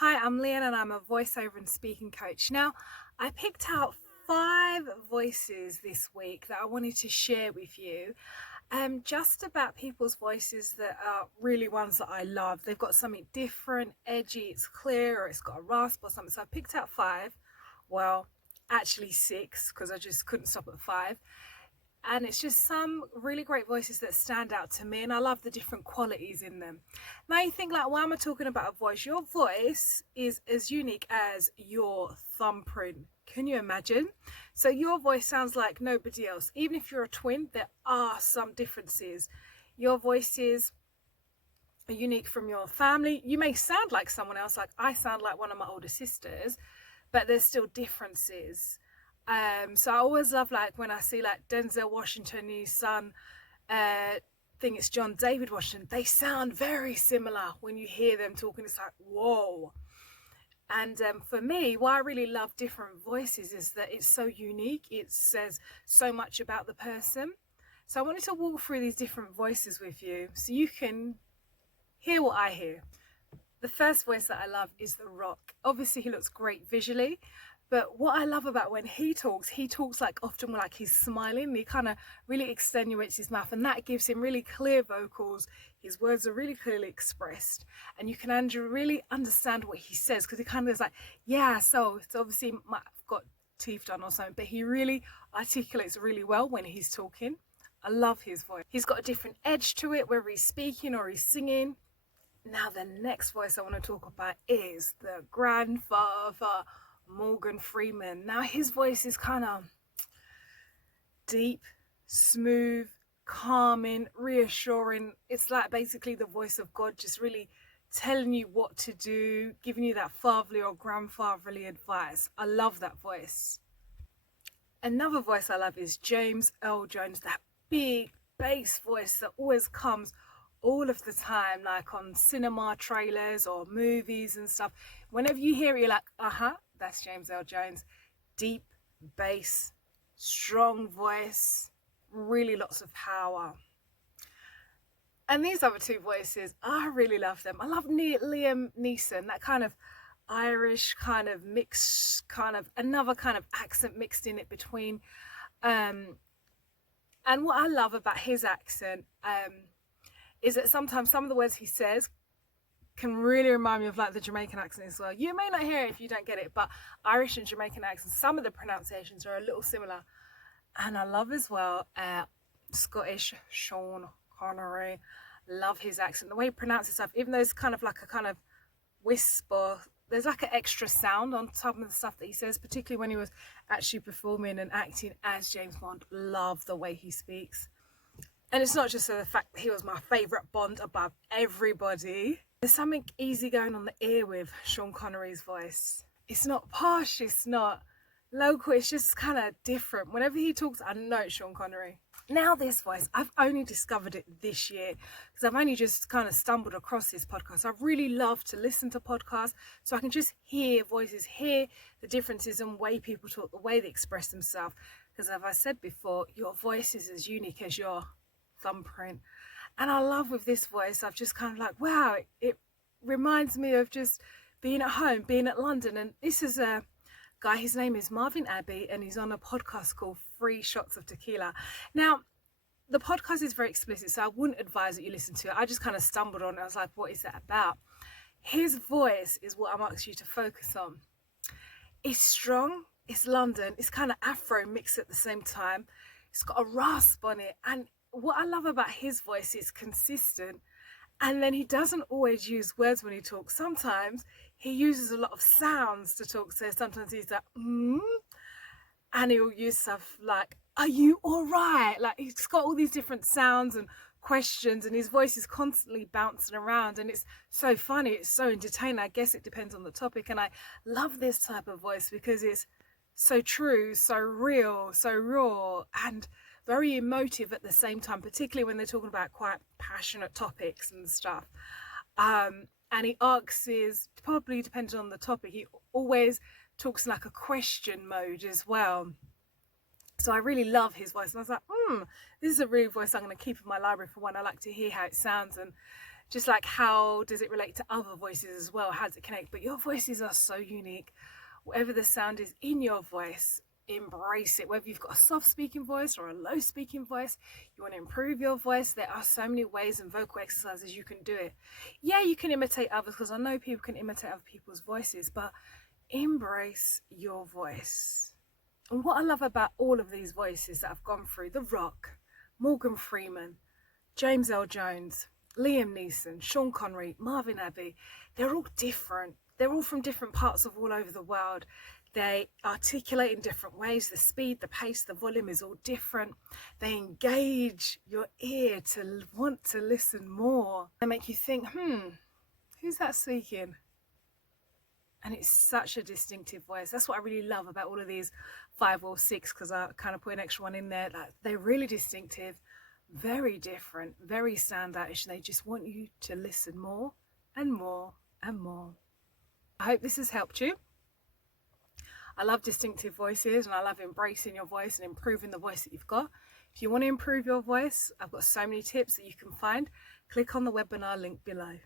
Hi, I'm Leighanne and I'm a voiceover and speaking coach. Now, I picked out 5 voices this week that I wanted to share with you. Just about people's voices that are really ones that I love. They've got something different, edgy, it's clear, or it's got a rasp or something. So I picked out 5. Well, actually 6, because I just couldn't stop at 5. And it's just some really great voices that stand out to me, and I love the different qualities in them. Now you think, like, why am I talking about a voice? Your voice is as unique as your thumbprint. Can you imagine? So your voice sounds like nobody else. Even if you're a twin, there are some differences. Your voices are unique from your family. You may sound like someone else, like I sound like one of my older sisters, but there's still differences. So I always love, like, when I see like Denzel Washington and his son, think it's John David Washington, they sound very similar when you hear them talking. It's like, whoa. And for me, why I really love different voices is that it's so unique. It says so much about the person. So I wanted to walk through these different voices with you so you can hear what I hear. The first voice that I love is The Rock. Obviously, he looks great visually, but what I love about when he talks like often like he's smiling. He kind of really extenuates his mouth, and that gives him really clear vocals. His words are really clearly expressed, and you can really understand what he says, because he kind of is like, yeah, so it's obviously might have got teeth done or something, but he really articulates really well when he's talking. I love his voice. He's got a different edge to it, whether he's speaking or he's singing. Now, the next voice I want to talk about is the grandfather, Morgan Freeman. Now, his voice is kind of deep, smooth, calming, reassuring. It's like basically the voice of God, just really telling you what to do, giving you that fatherly or grandfatherly advice. I love that voice. Another voice I love is James Earl Jones, that big bass voice that always comes all of the time, like on cinema trailers or movies and stuff. Whenever you hear it, you're like, that's James Earl Jones. Deep bass, strong voice, really lots of power. And these other 2 voices, I really love them. I love Liam Neeson, that kind of Irish kind of mix, kind of another kind of accent mixed in it between. And what I love about his accent is that sometimes some of the words he says can really remind me of like the Jamaican accent as well. You may not hear it if you don't get it, but Irish and Jamaican accents, some of the pronunciations are a little similar. And I love as well Scottish Sean Connery. Love his accent, the way he pronounces stuff, even though it's kind of like a kind of whisper. There's like an extra sound on top of the stuff that he says, particularly when he was actually performing and acting as James Bond. Love the way he speaks. And it's not just the fact that he was my favourite Bond above everybody. There's something easygoing on the ear with Sean Connery's voice. It's not posh, it's not local, it's just kind of different. Whenever he talks, I know it's Sean Connery. Now this voice, I've only discovered it this year, because I've only just kind of stumbled across this podcast. I really love to listen to podcasts, so I can just hear voices, hear the differences in the way people talk, the way they express themselves. Because as I said before, your voice is as unique as your thumbprint. And I love with this voice, I've just kind of like, wow, it reminds me of just being at home, being at London. And this is a guy, his name is Marvin Abbey, and he's on a podcast called 3 Shots of Tequila. Now, the podcast is very explicit, so I wouldn't advise that you listen to it. I just kind of stumbled on it. I was like, what is that about? His voice is what I'm asking you to focus on. It's strong, it's London, it's kind of Afro mixed at the same time. It's got a rasp on it, and what I love about his voice is consistent, and then he doesn't always use words when he talks. Sometimes he uses a lot of sounds to talk. So sometimes he's like, and he'll use stuff like, are you all right? Like, he's got all these different sounds and questions, and his voice is constantly bouncing around, and it's so funny, it's so entertaining. I guess it depends on the topic, and I love this type of voice because it's so true, so real, so raw, and very emotive at the same time, particularly when they're talking about quite passionate topics and stuff. And he asks, is probably depending on the topic, he always talks in like a question mode as well. So I really love his voice, and I was like, this is a real voice I'm going to keep in my library for when I like to hear how it sounds. And Just like how does it relate to other voices as well? How does it connect? But your voices are so unique. Whatever the sound is in your voice, embrace it. Whether you've got a soft speaking voice or a low speaking voice, you want to improve your voice, there are so many ways and vocal exercises you can do it. Yeah, you can imitate others, because I know people can imitate other people's voices, but embrace your voice. And what I love about all of these voices that I've gone through, The Rock, Morgan Freeman, James L. Jones, Liam Neeson, Sean Connery, Marvin Abbey, they're all different. They're all from different parts of all over the world. They articulate in different ways. The speed, the pace, the volume is all different. They engage your ear to want to listen more. They make you think, who's that speaking? And it's such a distinctive voice. That's what I really love about all of these 5 or 6, because I kind of put an extra one in there. Like, they're really distinctive, very different, very standoutish. They just want you to listen more and more and more. I hope this has helped you. I love distinctive voices, and I love embracing your voice and improving the voice that you've got. If you want to improve your voice, I've got so many tips that you can find. Click on the webinar link below.